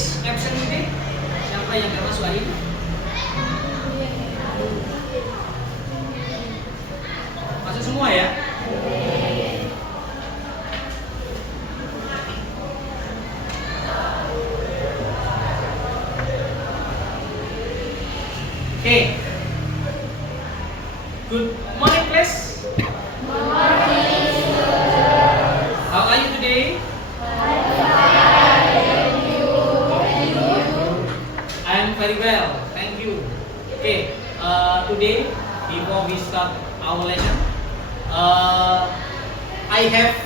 is absent today? Siapa yang gak masuk hari ini? Masuk semua ya? Oke. Good morning, class. How are you today? I'm very well, thank you. Okay, today before we start our lesson, I have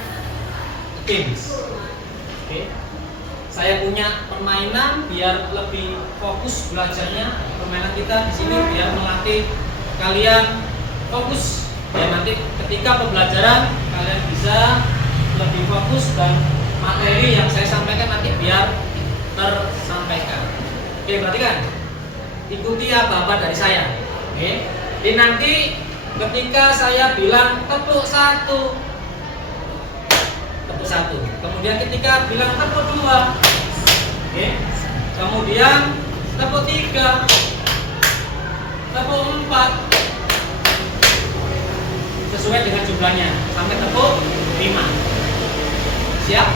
games. Okay, saya punya permainan biar lebih fokus belajarnya. Permainan kita di sini biar melatih kalian fokus. Ya nanti ketika pembelajaran kalian bisa lebih fokus dan materi yang saya sampaikan nanti biar tersampaikan. Oke, perhatikan. Ikuti apa-apa dari saya. Oke. Jadi nanti ketika saya bilang tepuk satu, kemudian ketika bilang tepuk dua, oke. Kemudian tepuk tiga, tepuk empat, sesuai dengan jumlahnya sampai tepuk 5. Siap?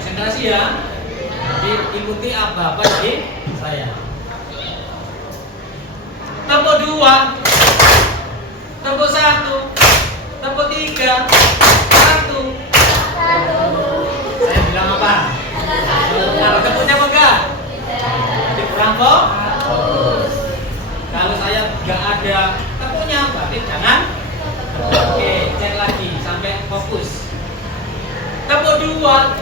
Konsentrasi ya. Ikuti apa-apa dari saya. Tepuk 2, tepuk 1, tepuk 3, 1. Saya bilang apa? Kalau tepuknya apa enggak? Kurang fokus. Kalau saya enggak ada tepuknya berarti jangan. Oke, cek lagi sampai fokus. Tepuk 2,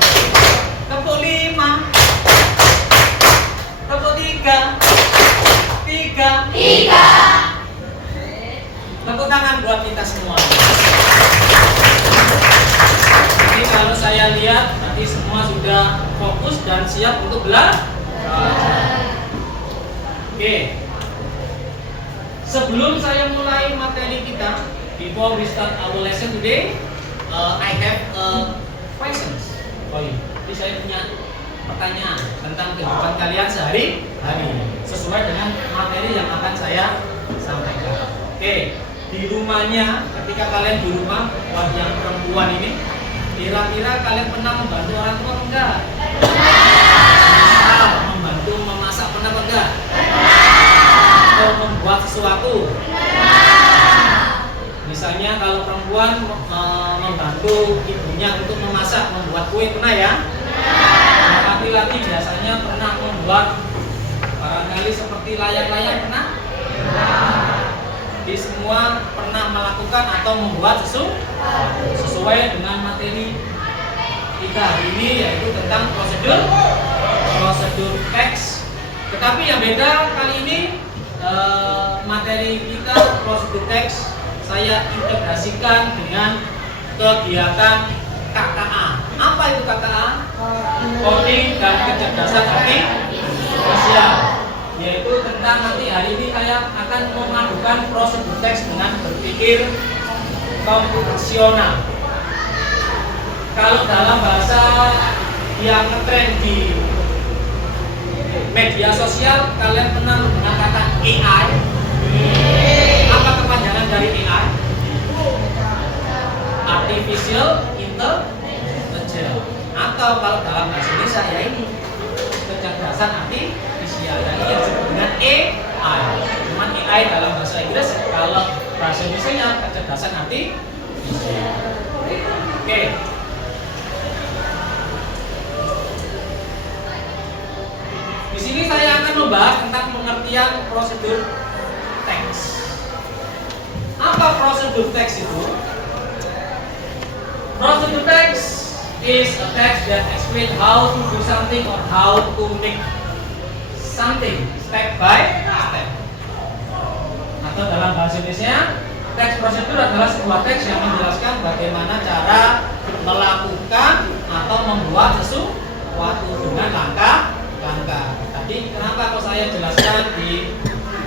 tepuk 5, tepuk 3, 3. Tepuk tangan buat kita semua. Jadi kalau saya lihat nanti semua sudah fokus dan siap untuk belajar. Oke. Sebelum saya mulai materi kita, before we start our lesson today, I have questions for you. Jadi saya punya pertanyaan tentang kehidupan kalian sehari-hari sesuai dengan materi yang akan saya sampaikan. Oke, di rumahnya ketika kalian di rumah, buat yang perempuan ini, kira-kira kalian pernah membantu orang tua enggak? Misal membantu memasak pernah enggak? Atau membuat sesuatu? Misalnya kalau perempuan membantu ibunya untuk memasak, membuat kue pernah ya? Laki-laki biasanya pernah membuat barangkali seperti layang-layang pernah? Jadi semua pernah melakukan atau membuat sesuai dengan materi kita hari ini, yaitu tentang prosedur teks. Tetapi yang beda kali ini materi kita prosedur teks saya integrasikan dengan kegiatan KKA. Apa itu KKA? Coding dan kecerdasan artifisial. Yaitu tentang nanti hari ini saya akan memadukan prosedur teks dengan berpikir komputasional. Kalau dalam bahasa yang ngetrend di media sosial, kalian pernah mendengar kata AI? Apa kepanjangan dari AI? Artificial Intelligence. Atau kalau dalam bahasa Indonesia ya ini kecerdasan artifisial. Dan ini yang disebut dengan AI. Cuman AI dalam bahasa Inggris, kalau bahasa Indonesia kecerdasan artifisial. Oke. Di sini saya akan membahas tentang pengertian prosedur teks. Apa prosedur teks itu? Prosedur teks is a text that explains how to do something or how to make something step by step. Atau dalam bahasa Indonesia, teks prosedur adalah sebuah teks yang menjelaskan bagaimana cara melakukan atau membuat sesuatu dengan langkah-langkah. Tadi kenapa kok saya jelaskan di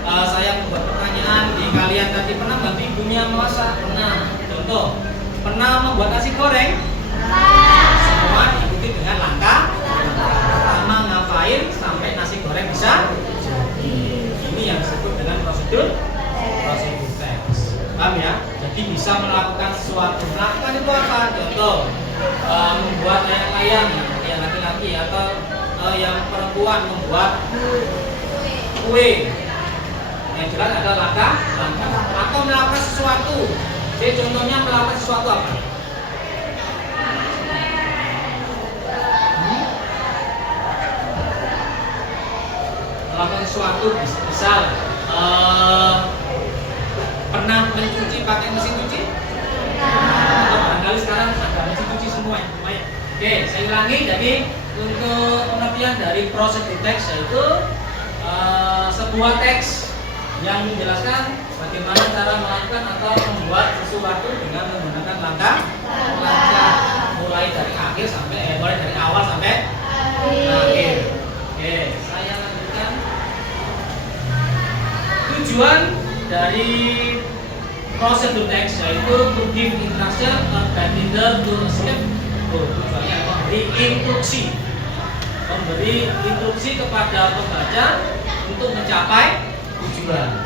saya membuat pertanyaan di kalian tadi, pernah bantu ibunya masak? Pernah. Contoh, pernah membuat nasi goreng? Semua diikuti dengan langkah. Pertama bantuan membuat kue. Yang jelas ada langkah atau melakukan sesuatu. Jadi contohnya melakukan sesuatu apa? Melakukan sesuatu misal pernah mencuci pakai mesin cuci? Barangkali sekarang ada mesin cuci semua yang lumayan. Oke, saya ulangi. Jadi untuk pengertian dari prosedur teks yaitu sebuah teks yang menjelaskan bagaimana cara melakukan atau membuat sesuatu dengan menggunakan langkah mulai dari akhir sampai mulai dari awal sampai akhir. Oke, saya lanjutkan. Tujuan dari prosedur teks yaitu to give instruction or binder to a step. Tujuannya memberi instruksi kepada pembaca untuk mencapai tujuan.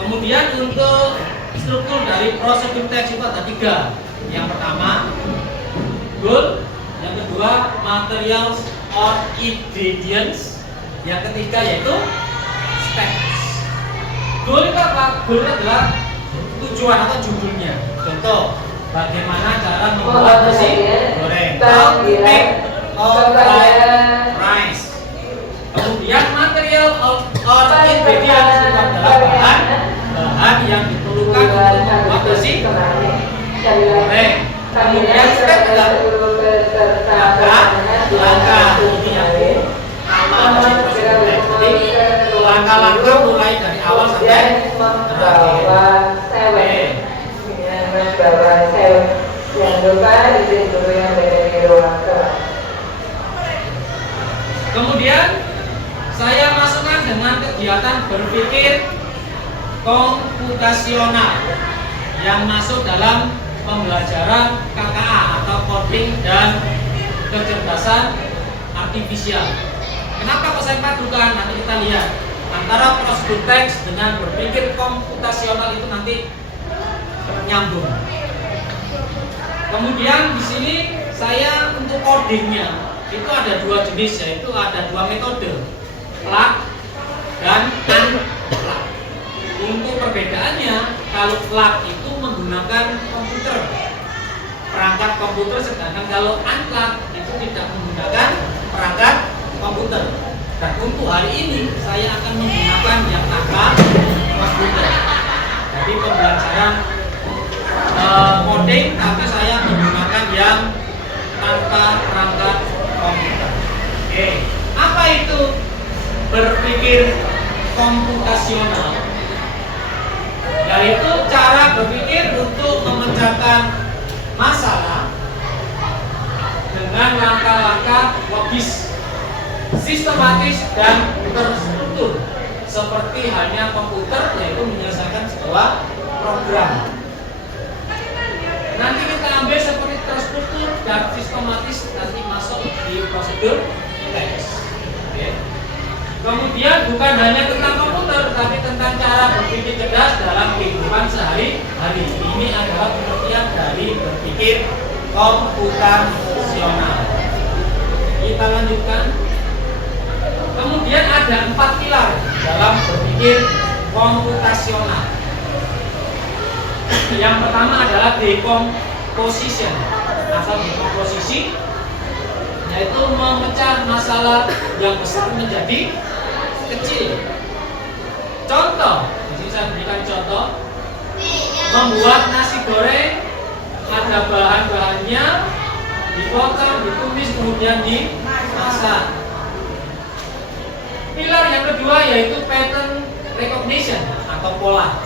Kemudian untuk struktur dari prosedur teks itu ada 3. Yang pertama goal, yang kedua materials or ingredients, yang ketiga yaitu steps. Goal itu apa? Goal adalah tujuan atau judulnya. Contoh, bagaimana cara membuat nasi goreng, how to make or rice. Kemudian material or ingredients itu adalah bahan yang diperlukan untuk membuat nasi goreng. Kemudian step adalah langkah ini yang utama. Jadi langkah-langkah mulai dari awal sampai akhir. Kemudian saya masukkan dengan kegiatan berpikir komputasional yang masuk dalam pembelajaran KKA atau coding dan kecerdasan artifisial. Kenapa kok saya padukan? Nanti kita lihat antara prosedur teks dengan berpikir komputasional itu nanti nyambung. Kemudian di sini saya untuk codingnya itu ada 2 jenis, yaitu ada 2 metode, plug dan unplug. Untuk perbedaannya, kalau plug itu menggunakan komputer, perangkat komputer, sedangkan kalau unplug itu tidak menggunakan perangkat komputer. Dan untuk hari ini saya akan menggunakan yang tanpa komputer. Jadi pembelajaran coding, tapi saya menggunakan yang tanpa perangkat komputer. Oke, apa itu berpikir komputasional? Yaitu cara berpikir untuk memecahkan masalah dengan langkah-langkah logis, sistematis dan terstruktur, seperti halnya komputer, yaitu menyelesaikan sebuah program. Nanti kita ambil seperti terstruktur dan sistematis, nanti masuk di prosedur teks. Oke. Kemudian bukan hanya tentang komputer, tapi tentang cara berpikir cerdas dalam kehidupan sehari-hari. Ini adalah pengertian dari berpikir komputasional. Kita lanjutkan. Kemudian ada 4 pilar dalam berpikir komputasional. Yang pertama adalah decomposition atau dekomposisi, yaitu memecah masalah yang besar menjadi kecil. Contoh, di sini saya berikan contoh, membuat nasi goreng, ada bahan-bahannya, dipotong, ditumis, kemudian dimasak. Pilar yang kedua yaitu pattern recognition atau pola,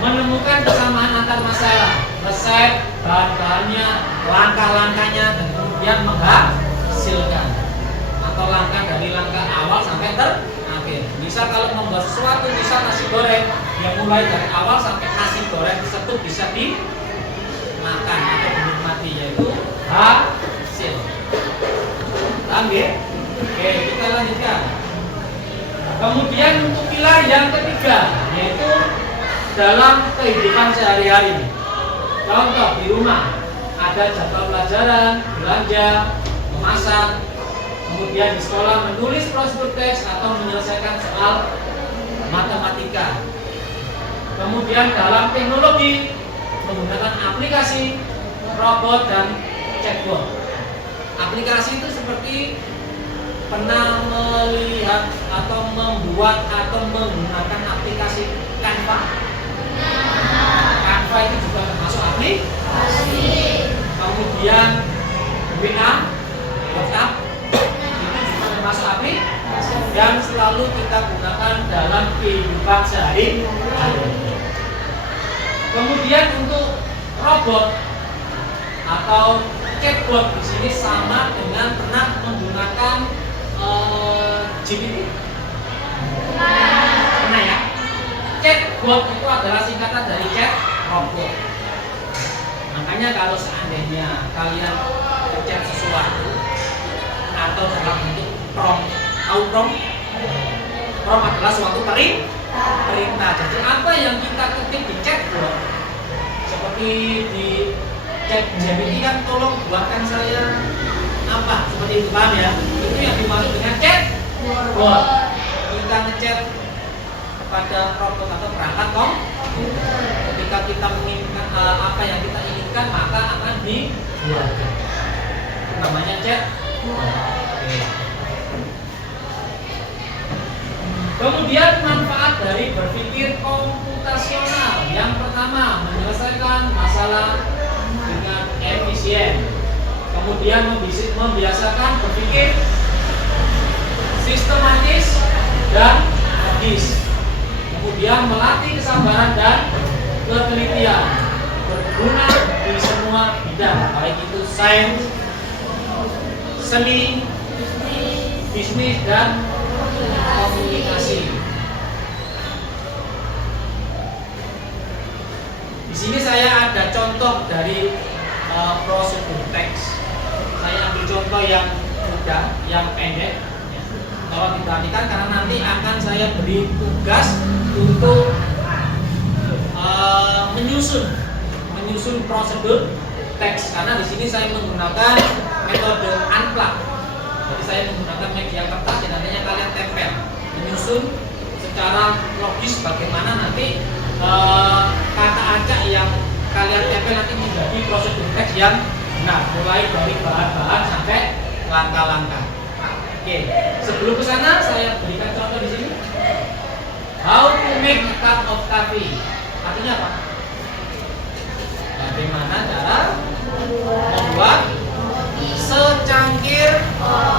menemukan kesamaan antar masalah, resep, bahan-bahannya, langkah-langkahnya, dan kemudian menghasilkan atau langkah dari langkah awal sampai terakhir. Misal kalau membuat sesuatu, misal nasi goreng, yang mulai dari awal sampai nasi goreng tersebut bisa dimakan atau dinikmati, yaitu hasil. Paham ya? Oke, kita lanjutkan. Kemudian untuk pilar yang ketiga, yaitu dalam kehidupan sehari-hari. Contoh di rumah ada jadwal pelajaran, belanja, memasak, kemudian di sekolah menulis prosedur teks atau menyelesaikan soal matematika. Kemudian dalam teknologi menggunakan aplikasi, robot, dan chatbot. Aplikasi itu seperti pernah melihat atau membuat atau menggunakan aplikasi Canva. Canva itu juga termasuk aplikasi. Kemudian WA, WhatsApp itu juga termasuk aplikasi yang selalu kita gunakan dalam kehidupan sehari-hari. Kemudian untuk robot atau chatbot di sini sama dengan pernah menggunakan GPT. Pernah ya? Chatbot itu adalah singkatan dari chat robot. Makanya kalau seandainya kalian chat sesuatu atau dalam bentuk prompt, tahu prompt? Prompt adalah suatu perintah. Jadi apa yang kita ketik di chatbot, seperti di chat GPT kan, tolong buatkan saya apa, seperti itu kan ya, itu yang dimaksud dengan chatbot. Kita ngechat kepada robot atau perangkat komputer, ketika kita menginginkan apa yang kita inginkan maka akan dibuatkan, itu namanya chatbot. Kemudian manfaat dari berpikir komputasional, yang pertama menyelesaikan masalah dengan efisien. Kemudian membiasakan berpikir sistematis dan logis. Kemudian melatih kesabaran dan ketelitian, berguna di semua bidang, baik itu sains, seni, bisnis, dan komunikasi. Di sini saya ada contoh dari prosedur teks. Saya ambil contoh yang mudah, yang pendek. Kalau diperhatikan karena nanti akan saya beri tugas untuk menyusun prosedur teks. Karena di sini saya menggunakan metode unplug. Jadi saya menggunakan media kertas dan nantinya kalian tempel, menyusun secara logis bagaimana nanti kata acak yang kalian tempel nanti menjadi prosedur teks yang benar, mulai dari bahan-bahan sampai langkah-langkah. Oke, sebelum ke sana saya berikan contoh di sini. How to make a cup of coffee. Artinya apa? Bagaimana cara membuat secangkir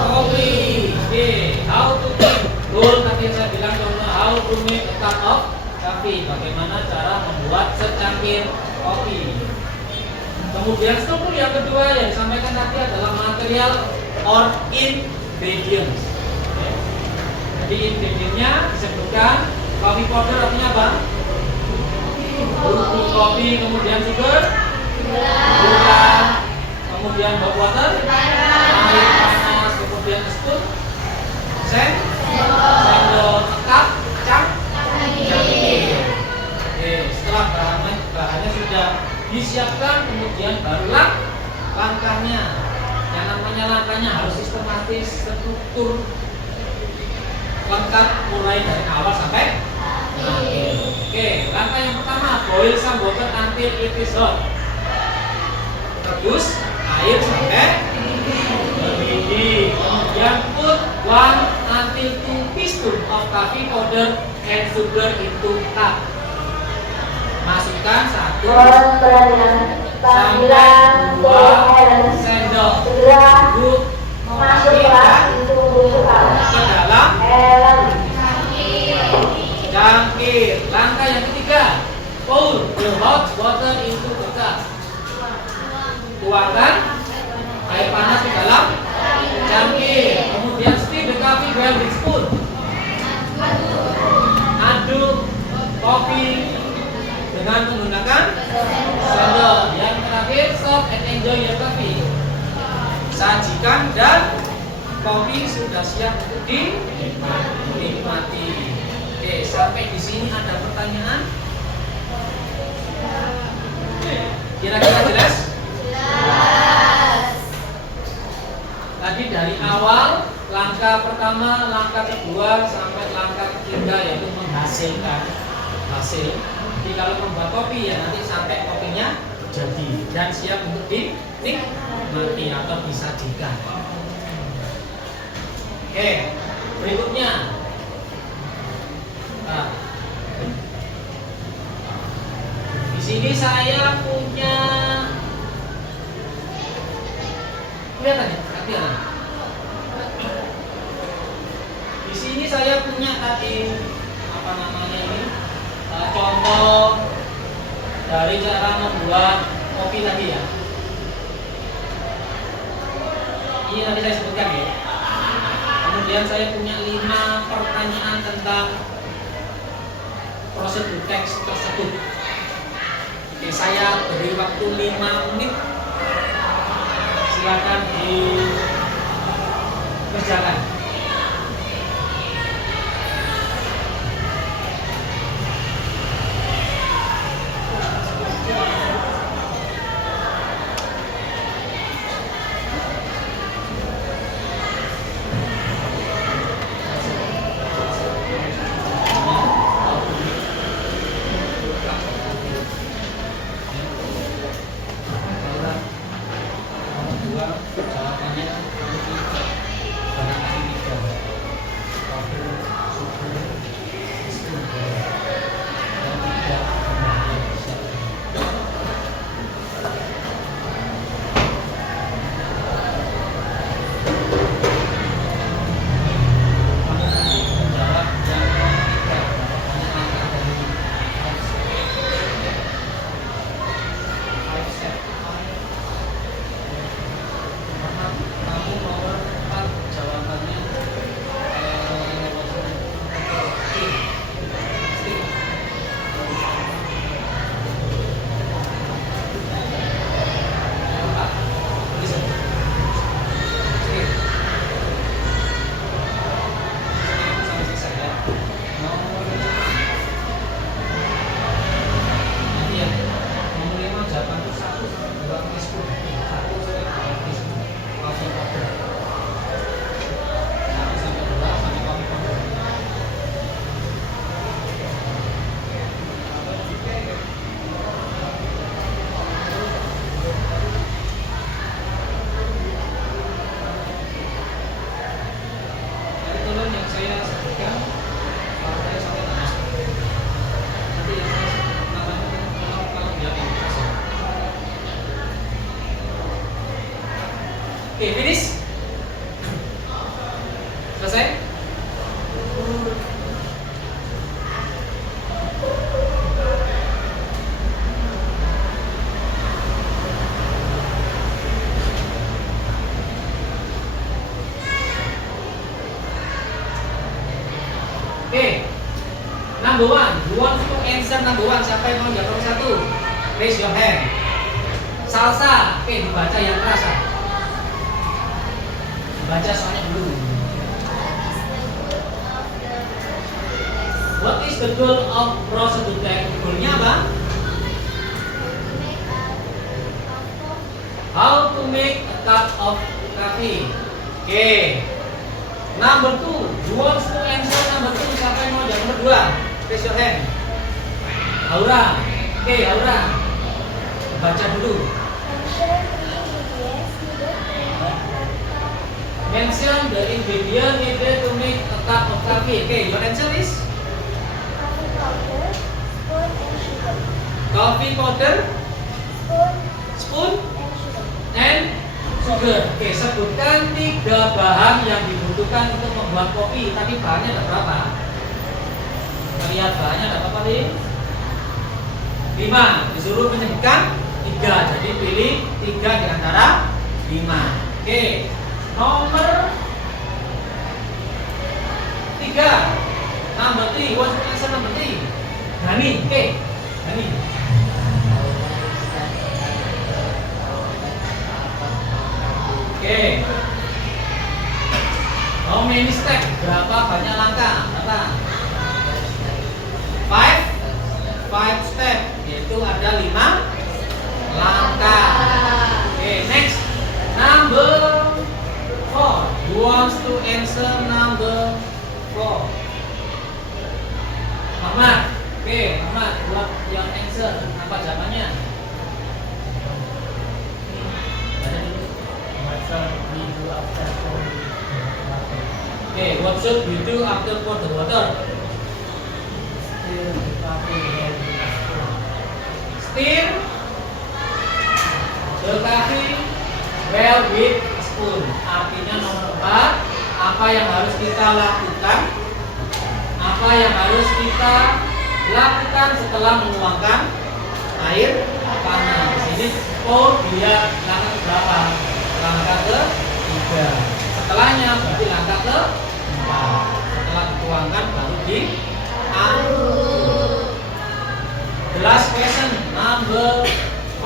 kopi. Oke, how to make. Tadi saya bilang contoh how to make a cup of coffee. Bagaimana cara membuat secangkir kopi. Kemudian struktur yang kedua yang disampaikan tadi adalah material or ingredients. Jadi ingredientnya disebutkan coffee powder, artinya apa? Bubuk kopi, kemudian sugar, gula, kemudian hot water, air panas, kemudian spoon, sendok, cup, cangkir. Oke, setelah bahannya sudah disiapkan, kemudian barulah langkahnya. Yang namanya langkahnya harus sistematis, struktur, lengkap mulai dari awal sampai akhir. Oke, langkah yang pertama, boil some water until it is hot. Rebus air sampai mendidih. Kemudian put 1 until 2 teaspoon of coffee powder and sugar into cup. Masukkan 1 sampai 2 sendok bubuk ke dalam cangkir. Langkah yang ketiga, pour the hot water into the cup. Tuangkan air panas ke dalam cangkir. Kemudian stir the coffee well with spoon. Aduk kopi dengan menggunakan sendok. Yang terakhir, stop and enjoy your coffee. Sajikan dan kopi sudah siap untuk dinikmati. Oke, sampai di sini ada pertanyaan? Kira-kira jelas? Jelas. Tadi dari awal langkah pertama, langkah kedua sampai langkah ketiga yaitu menghasilkan hasil. Jadi kalau membuat kopi ya nanti sampai kopinya jadi dan siap untuk dinikmati atau disajikan. Oke, berikutnya. Nah, di sini saya punya kelihatan ya, kelihatan. Di sini saya punya tadi apa namanya ini contoh dari cara membuat kopi tadi ya. Ini nanti saya sebutkan ya. Kemudian saya punya 5 pertanyaan tentang prosedur teks tersebut. Oke, saya beri waktu 5 menit. Silakan dikerjakan. Oke, finish. Selesai? Oke. Number 1, you want to answer number 1. Siapa yang mau jawab nomor 1? Raise your hand. Salsa. Oke, dibaca yang keras. Baca soalnya dulu. What is the goal of procedure text? Goalnya apa? How to make a cup of coffee. Oke. Number 2, you want to answer number 2. Siapa yang mau jawab nomor 2? Raise your hand. Aura. Oke, Aura. Baca dulu. Mention the ingredient needed to make a cup of coffee. Okay, your answer is coffee powder, spoon, and sugar. Oke, sebutkan 3 bahan yang dibutuhkan untuk membuat kopi. Tapi bahannya ada berapa? Lihat bahannya ada berapa nih? 5. Disuruh menyebutkan 3. Jadi pilih 3 di antara 5. Oke. Nomor 3. Number 3. What's the answer number 3? Dani. Oke. Dani. Oke. How many step? Berapa banyak langkah? Berapa? 5 step. Yaitu ada 5 langkah. Oke, next. Number 4. You wants to answer number 4? Ahmad. Oke, Ahmad, buat yang answer apa jawabannya? Okay, what should we do after pour the water? Stir the coffee well with a spoon. Artinya nomor 4, apa yang harus kita lakukan? Apa yang harus kita lakukan setelah menuangkan air panas? Ini pour dia langkah berapa? Langkah ke-3. Setelahnya berarti langkah ke-4. Setelah dituangkan baru diaduk. The last question number 5.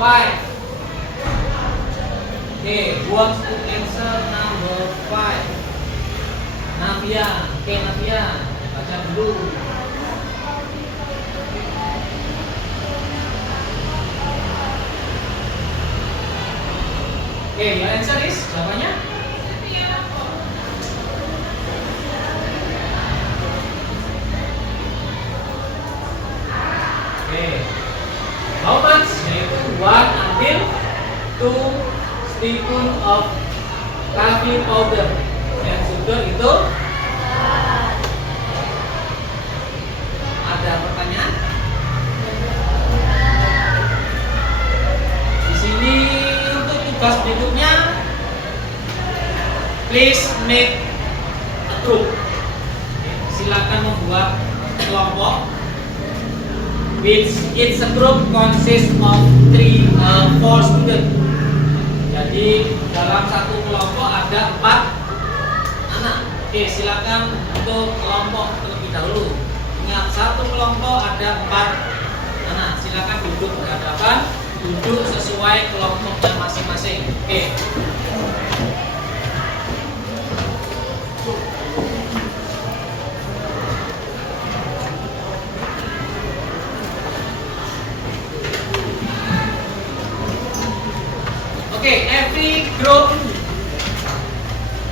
Okay, who wants to answer number 5? Navia. Oke, Navia, baca dulu. Okay, your answer is jawabannya? Okay. How much? Yaitu 1 until 2 teaspoon of coffee powder. Dan sugar itu ada pertanyaan? Di sini untuk tugas berikutnya, please make a group. Silakan membuat kelompok. Which it's a group consists of 4 students. Jadi dalam satu kelompok ada 4 anak. Oke, silakan untuk kelompok terlebih dahulu. Ingat, satu kelompok ada 4 anak. Silakan duduk berhadapan, duduk sesuai kelompoknya masing-masing. Oke. Okay, every group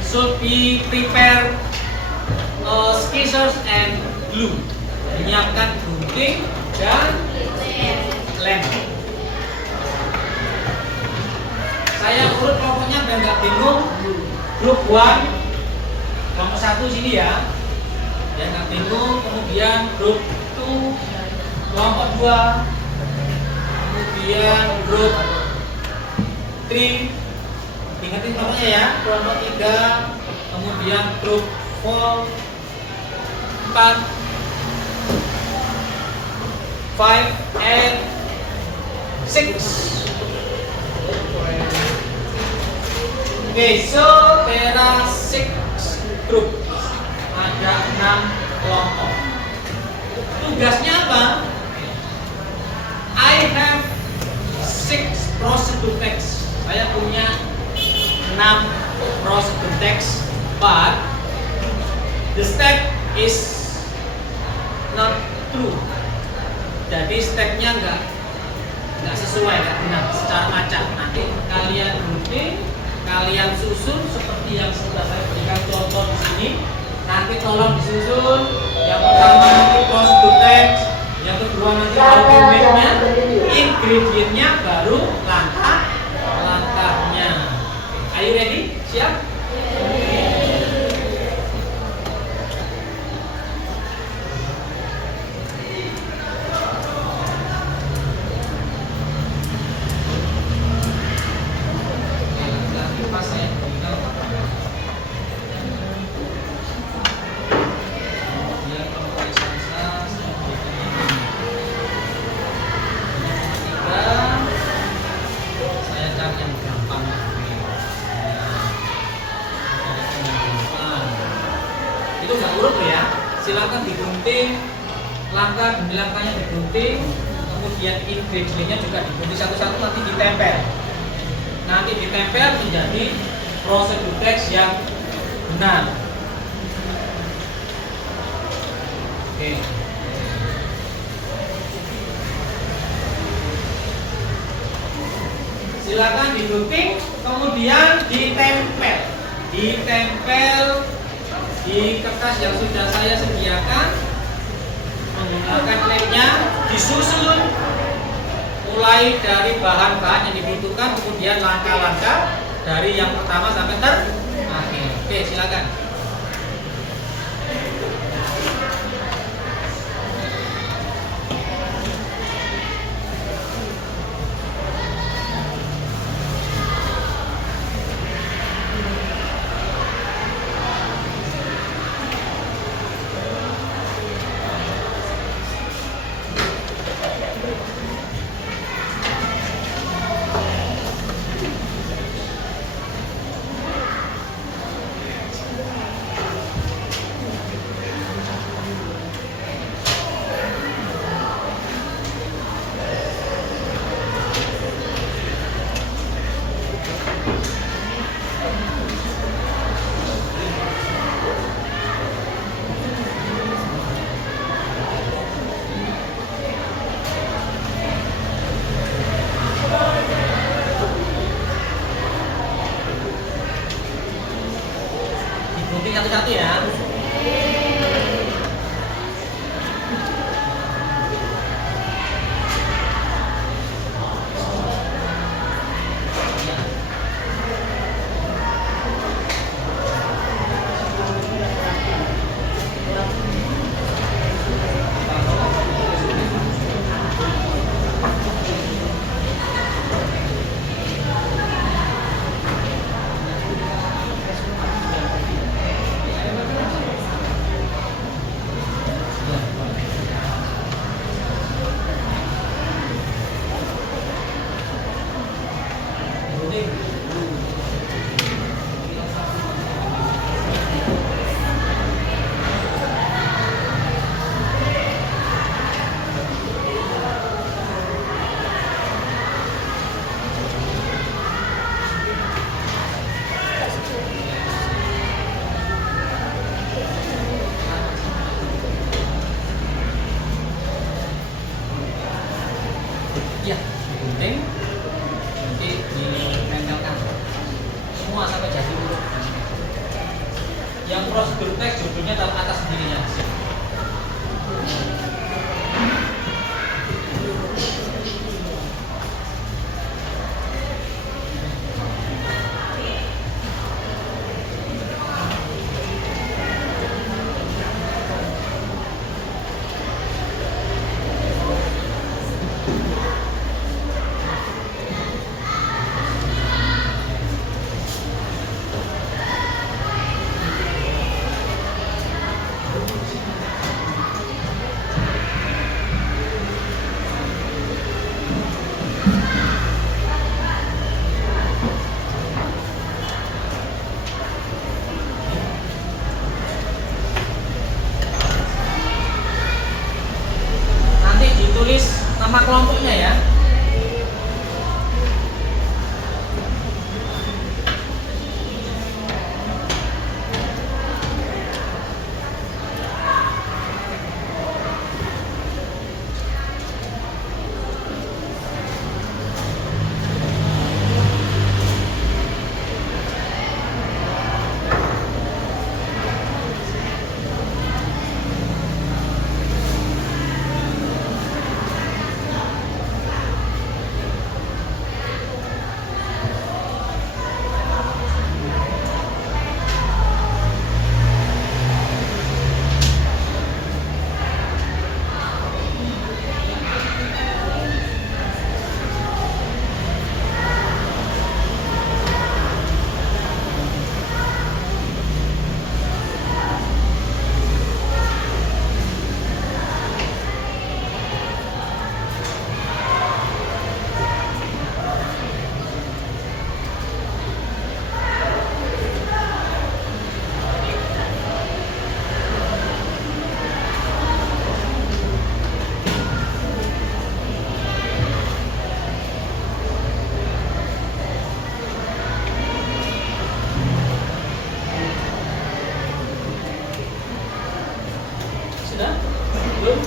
should be prepare scissors and glue. Menyiapkan gunting dan lem. Saya urut kelompoknya biar nggak bingung. Grup 1, kelompok 1 sini ya. Biar nggak bingung. Kemudian grup 2, kelompok 2. Kemudian grup 3, ingetin kelompoknya ya, kelompok 3, kemudian grup 4, 4, 5, and 6. Okay, so there are 6 group. Ada 6 kelompok. Tugasnya apa? I have 6 procedure text. Saya punya 6 procedure text, but the step is not true. Jadi stepnya nggak sesuai, nggak benar secara acak. Nanti kalian gunting, kalian susun seperti yang sudah saya berikan contoh di sini. Nanti tolong disusun. Yang pertama nanti procedure text, yang kedua nanti argumennya, ingredientnya, baru langkahnya. Are you ready? Siap? Itu nggak urut loh ya. Silakan digunting, langkah demi langkahnya digunting, kemudian ingredientnya juga digunting satu-satu, nanti ditempel. Nanti ditempel menjadi prosedur teks yang benar. Oke. Silakan digunting, kemudian ditempel. ditempel di kertas yang sudah saya sediakan menggunakan lemnya, disusun mulai dari bahan-bahan yang dibutuhkan, kemudian langkah-langkah dari yang pertama sampai terakhir. Oke, silakan. Digunting satu-satu ya. Ya, digunting, nanti ditempelkan semua sampai jadi dulu. Yang prosedur teks judulnya dalam atas sendirinya. Nanti ditulis nama kelompoknya ya. Sudah? Belum?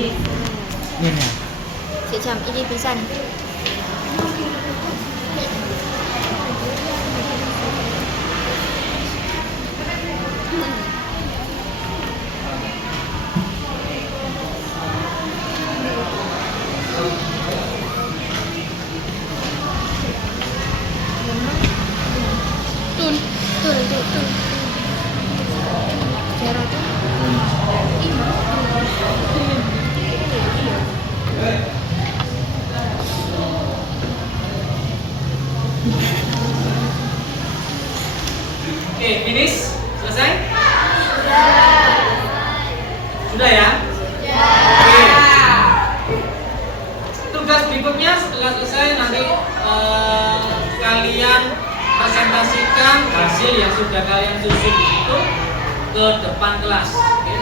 Ini. Sejam ini pisan. Tun. Jarak tuh. Oke, finish? Selesai? Sudah ya? Oke. Tugas berikutnya setelah selesai nanti kalian presentasikan hasil yang sudah kalian susun itu ke depan kelas. Okay?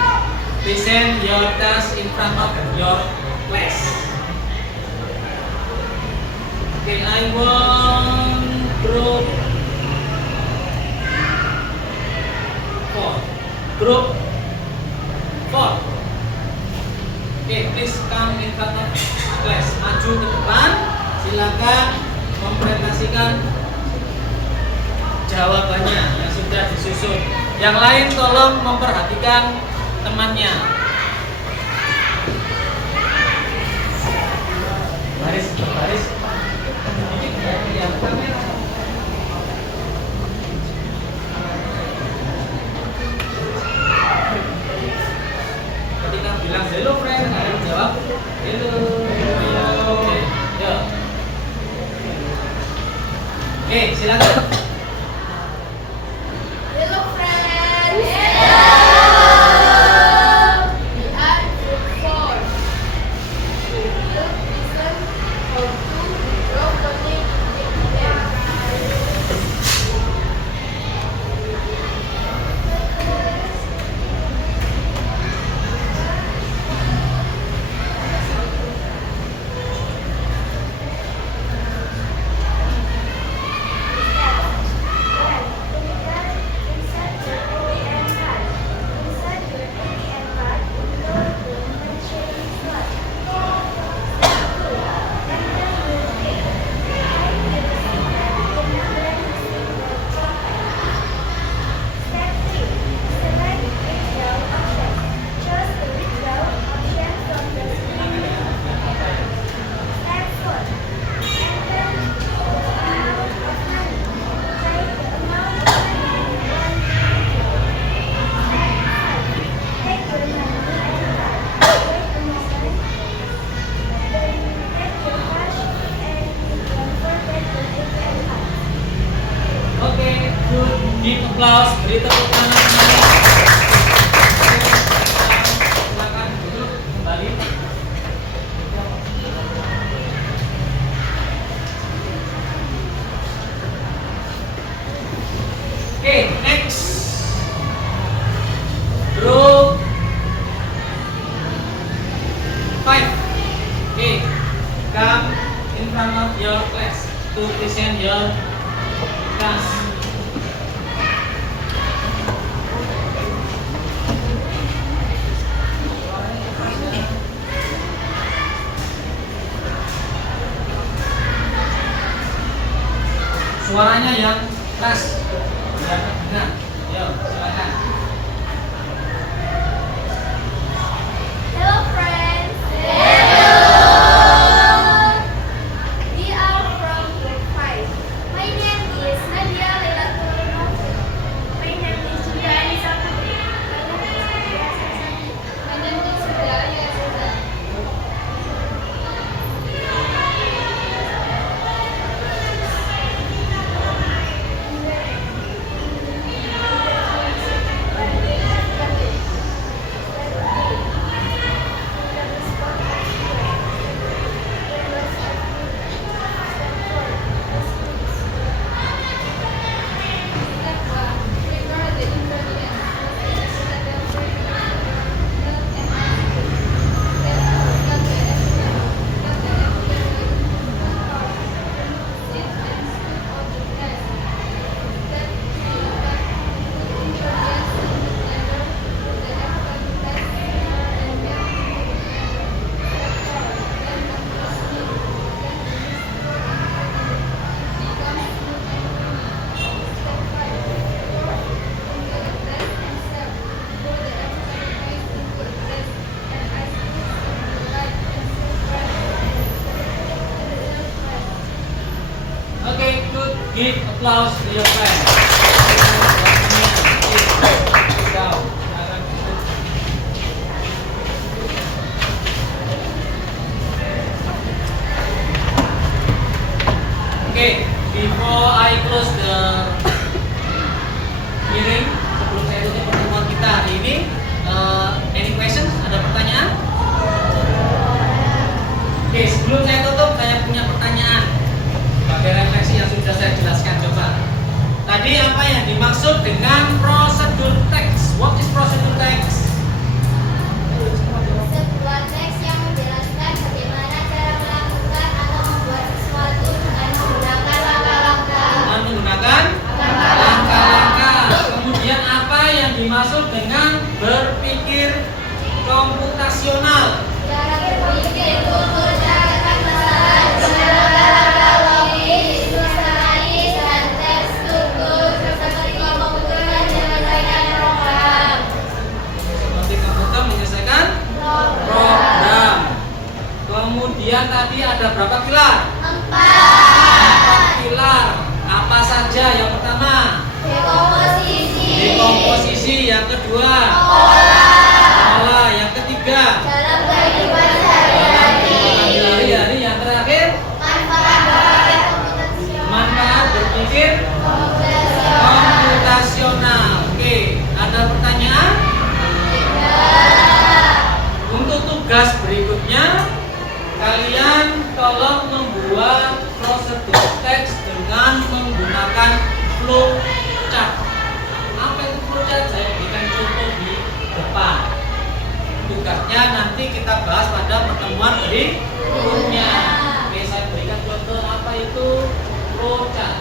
Present your task in front of your class. Okay, I want group 4. Group 4. Okay, please come in front of class. Maju ke depan. Silakan mempresentasikan jawabannya yang sudah disusun. Yang lain tolong memperhatikan temannya. Baris. Yang kamera. Ketika bilang hello friend, kalian jawab hello. Oke, silakan. Give applause, beri tepuk tangan. Silakan duduk kembali. Oke, next. Group 5. Oke, come in front of your class to present your task. Suaranya yang keras, biar terdengar. Yo, silakan. Hello friends. We are from Group 5. My name is Nadia Lailatul Novel. My name is Julia Anissa Putri. My name is Julia Anissa. applause to your friend. Okay, before I close the hearing, sebelum saya tutup pertemuan kita hari ini, any questions? Ada pertanyaan? Oke, sebelum saya tutup, saya punya pertanyaan sebagai refleksi yang sudah saya jelaskan. Coba tadi apa yang dimaksud dengan prosedur teks? What is prosedur teks? Sebuah teks yang menjelaskan bagaimana cara melakukan atau membuat sesuatu dengan menggunakan langkah-langkah. Dengan menggunakan langkah-langkah. Kemudian apa yang dimaksud dengan berpikir komputasional? Cara berpikir untuk menciptakan masalah dengan langkah-langkah logis, sistematis, dan terstruktur seperti komputer menyelesaikan program. Seperti komputer menyelesaikan program. Kemudian tadi ada berapa pilar? 4 pilar. Apa saja? Yang pertama, Dekomposisi. dekomposisi. Yang kedua, olah. Yang ketiga, Dalam kehidupan sehari-hari. yang terakhir, manfaat berpikir komputasional. Oke, ada pertanyaan? Untuk tugas berikutnya, kalian tolong membuat prosedur teks dengan menggunakan flowchart. Apa itu flowchart? Saya berikan contoh di depan. Tugasnya nanti kita bahas pada pertemuan berikutnya. Oke, saya berikan contoh apa itu flowchart.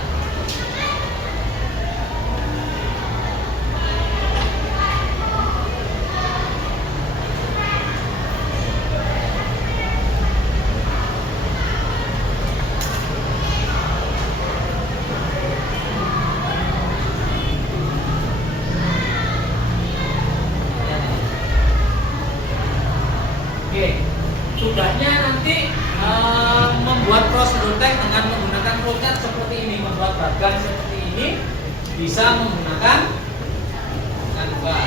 Oke, tugasnya nanti membuat prosedur teks dengan menggunakan flowchart seperti ini, membuat bagan seperti ini, bisa menggunakan Canva.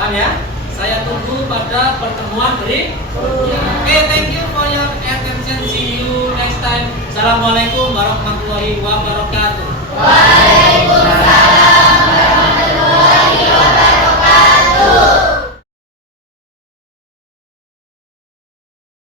Paham ya? Saya tunggu pada pertemuan berikutnya. Oke, thank you for your attention. See you next time. Assalamualaikum warahmatullahi wabarakatuh.